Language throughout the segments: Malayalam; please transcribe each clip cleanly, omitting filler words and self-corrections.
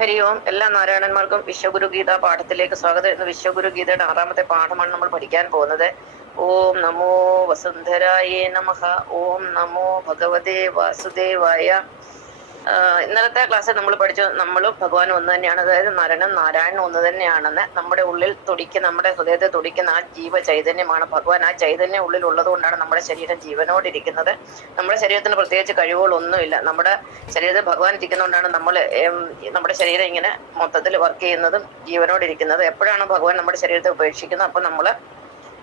ഹരി ഓം. എല്ലാ നാരായണന്മാർക്കും വിശ്വഗുരുഗീത പാഠത്തിലേക്ക് സ്വാഗതം. ഇന്ന് വിശ്വഗുരുഗീതയുടെ 6ാമത്തെ പാഠമാണ് നമ്മൾ പഠിക്കാൻ പോകുന്നത്. ഓം നമോ വസുന്ധരായേ നമഃ. ഓം നമോ ഭഗവതേ വാസുദേവായ. ഇന്നലത്തെ ക്ലാസ്സിൽ നമ്മൾ പഠിച്ചു നമ്മളും ഭഗവാനും ഒന്ന് തന്നെയാണ്. അതായത് നരനും നാരായണനും ഒന്ന് തന്നെയാണെന്ന്. നമ്മുടെ ഉള്ളിൽ തുടിക്കുന്ന, നമ്മുടെ ഹൃദയത്തെ തുടിക്കുന്ന ആ ജീവ ചൈതന്യമാണ് ഭഗവാൻ. ആ ചൈതന്യം ഉള്ളിൽ ഉള്ളത് കൊണ്ടാണ് നമ്മുടെ ശരീരം ജീവനോടിരിക്കുന്നത്. നമ്മുടെ ശരീരത്തിന് പ്രത്യേകിച്ച് കഴിവുകളൊന്നുമില്ല. നമ്മുടെ ശരീരത്തിൽ ഭഗവാൻ ഇരിക്കുന്നതുകൊണ്ടാണ് നമ്മുടെ ശരീരം ഇങ്ങനെ മൊത്തത്തിൽ വർക്ക് ചെയ്യുന്നതും ജീവനോടിരിക്കുന്നത്. എപ്പോഴാണ് ഭഗവാൻ നമ്മുടെ ശരീരത്തെ ഉപേക്ഷിക്കുന്നത്, അപ്പൊ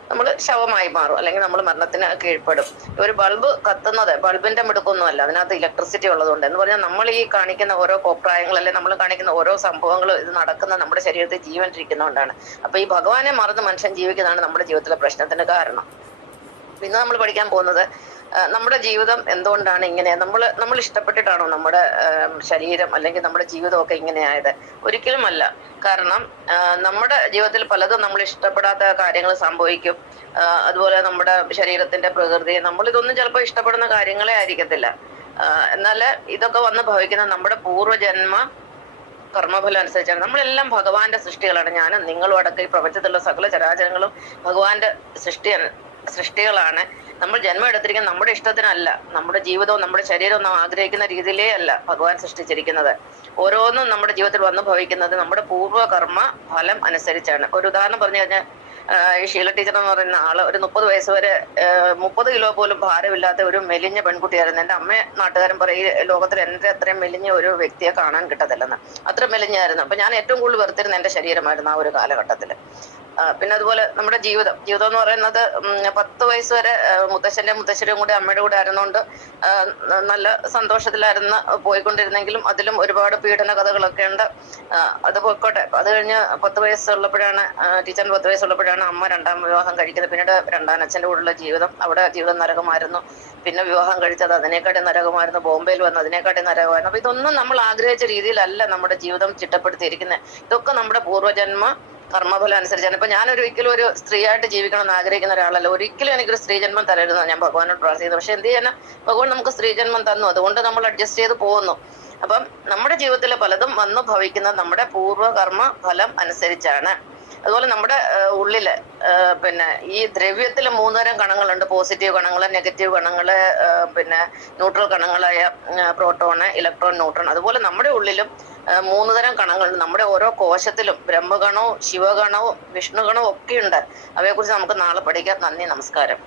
നമ്മൾ ശവമായി മാറും, അല്ലെങ്കിൽ നമ്മൾ മരണത്തിന് കീഴ്പ്പെടും. ഒരു ബൾബ് കത്തുന്നത് ബൾബിന്റെ മിടുക്കൊന്നുമല്ല, അതിനകത്ത് ഇലക്ട്രിസിറ്റി ഉള്ളതുകൊണ്ട്. എന്ന് പറഞ്ഞാൽ നമ്മൾ ഈ കാണിക്കുന്ന ഓരോ കോപ്രായങ്ങൾ, അല്ലെങ്കിൽ നമ്മൾ കാണിക്കുന്ന ഓരോ സംഭവങ്ങളും ഇത് നടക്കുന്ന നമ്മുടെ ശരീരത്തിൽ ജീവൻ ഇരിക്കുന്നതുകൊണ്ടാണ്. അപ്പൊ ഈ ഭഗവാനെ മറന്ന് മനുഷ്യൻ ജീവിക്കുന്നതാണ് നമ്മുടെ ജീവിതത്തിലെ പ്രശ്നത്തിന് കാരണം. പിന്നെ നമ്മൾ പഠിക്കാൻ പോകുന്നത് നമ്മുടെ ജീവിതം എന്തുകൊണ്ടാണ് ഇങ്ങനെ, നമ്മൾ ഇഷ്ടപ്പെട്ടിട്ടാണോ നമ്മുടെ ശരീരം അല്ലെങ്കിൽ നമ്മുടെ ജീവിതമൊക്കെ ഇങ്ങനെയായത്? ഒരിക്കലുമല്ല. കാരണം നമ്മുടെ ജീവിതത്തിൽ പലതും നമ്മൾ ഇഷ്ടപ്പെടാത്ത കാര്യങ്ങൾ സംഭവിക്കും. അതുപോലെ നമ്മുടെ ശരീരത്തിന്റെ പ്രകൃതി, ഇതൊന്നും ചിലപ്പോൾ ഇഷ്ടപ്പെടുന്ന കാര്യങ്ങളെ ആയിരിക്കത്തില്ല. എന്നാൽ ഇതൊക്കെ വന്ന് ഭവിക്കുന്ന നമ്മുടെ പൂർവ്വജന്മ കർമ്മഫലം അനുസരിച്ചാണ്. നമ്മളെല്ലാം ഭഗവാന്റെ സൃഷ്ടികളാണ്. ഞാനും നിങ്ങളും അടക്കം ഈ പ്രപഞ്ചത്തിലുള്ള സകല ചരാചരങ്ങളും ഭഗവാന്റെ സൃഷ്ടികളാണ്. നമ്മൾ ജന്മം എടുത്തിരിക്കുന്നത് നമ്മുടെ ഇഷ്ടത്തിനല്ല. നമ്മുടെ ജീവിതവും നമ്മുടെ ശരീരവും നാം ആഗ്രഹിക്കുന്ന രീതിയിലേ അല്ല ഭഗവാൻ സൃഷ്ടിച്ചിരിക്കുന്നത്. ഓരോന്നും നമ്മുടെ ജീവിതത്തിൽ വന്നു ഭവിക്കുന്നത് നമ്മുടെ പൂർവ്വകർമ്മ ഫലം അനുസരിച്ചാണ്. ഒരു ഉദാഹരണം പറഞ്ഞു കഴിഞ്ഞാൽ, ഈ ഷീല ടീച്ചർ എന്ന് പറയുന്ന ആള് ഒരു 30 വയസ്സ് വരെ 30 കിലോ പോലും ഭാരമില്ലാത്ത ഒരു മെലിഞ്ഞ പെൺകുട്ടിയായിരുന്നു. എൻ്റെ അമ്മ നാട്ടുകാരൻ പറയും, ഈ ലോകത്തിൽ എൻ്റെ അത്രയും മെലിഞ്ഞ ഒരു വ്യക്തിയെ കാണാൻ കിട്ടത്തില്ലെന്ന്. അത്ര മെലിഞ്ഞായിരുന്നു. അപ്പൊ ഞാൻ ഏറ്റവും കൂടുതൽ വെറുത്തിരുന്ന എൻ്റെ ശരീരമായിരുന്നു ആ ഒരു കാലഘട്ടത്തിൽ. പിന്നെ അതുപോലെ നമ്മുടെ ജീവിതം എന്ന് പറയുന്നത് 10 വയസ്സ് വരെ മുത്തശ്ശരും കൂടെ അമ്മയുടെ കൂടെ ആയിരുന്നുകൊണ്ട് നല്ല സന്തോഷത്തിലായിരുന്നു പോയിക്കൊണ്ടിരുന്നെങ്കിലും അതിലും ഒരുപാട് പീഡന കഥകളൊക്കെ ഉണ്ട്. അത് പോയിക്കോട്ടെ. അത് കഴിഞ്ഞ് 10 വയസ്സുള്ളപ്പോഴാണ് ടീച്ചറിന് 10 വയസ്സുള്ളപ്പോഴാണ് അമ്മ 2ാം വിവാഹം കഴിക്കുന്നത്. പിന്നീട് 2ാം അച്ഛൻ്റെ കൂടെയുള്ള ജീവിതം, അവിടെ ജീവിതം നരകമായിരുന്നു. പിന്നെ വിവാഹം കഴിച്ചത് അതിനേക്കാട്ടി നരകമായിരുന്നു. ബോംബെയിൽ വന്ന് അതിനേക്കാട്ടി നരകമായിരുന്നു. അപ്പൊ ഇതൊന്നും നമ്മൾ ആഗ്രഹിച്ച രീതിയിലല്ല നമ്മുടെ ജീവിതം ചിട്ടപ്പെടുത്തിയിരിക്കുന്നത്. ഇതൊക്കെ നമ്മുടെ പൂർവ്വജന്മ കർമ്മഫലം അനുസരിച്ചാണ്. ഇപ്പൊ ഞാനൊരിക്കലും ഒരു സ്ത്രീയായിട്ട് ജീവിക്കണം എന്ന് ആഗ്രഹിക്കുന്ന ഒരാളല്ല. ഒരിക്കലും എനിക്കൊരു സ്ത്രീജന്മം തരരുതെന്ന് ഞാൻ ഭഗവാനോട് പ്രാർത്ഥിക്കുന്നത്. പക്ഷെ എന്ത് ചെയ്യാനാ, ഭഗവാൻ നമുക്ക് സ്ത്രീജന്മം തന്നു. അതുകൊണ്ട് നമ്മൾ അഡ്ജസ്റ്റ് ചെയ്ത് പോകുന്നു. അപ്പം നമ്മുടെ ജീവിതത്തിൽ പലതും വന്നു ഭവിക്കുന്നത് നമ്മുടെ പൂർവ്വകർമ്മ ഫലം അനുസരിച്ചാണ്. അതുപോലെ നമ്മുടെ ഉള്ളില് പിന്നെ ഈ ദ്രവ്യത്തിൽ 3 തരം കണങ്ങളുണ്ട്. പോസിറ്റീവ് കണങ്ങള്, നെഗറ്റീവ് കണങ്ങള്, പിന്നെ ന്യൂട്രൽ കണങ്ങളായ പ്രോട്ടോണ്, ഇലക്ട്രോൺ, ന്യൂട്രോൺ. അതുപോലെ നമ്മുടെ ഉള്ളിലും 3 തരം കണങ്ങളുണ്ട്. നമ്മുടെ ഓരോ കോശത്തിലും ബ്രഹ്മഗണവും ശിവഗണവും വിഷ്ണുഗണവും ഒക്കെ ഉണ്ട്. അവയെക്കുറിച്ച് നമുക്ക് നാളെ പഠിക്കാം. നന്ദി, നമസ്കാരം.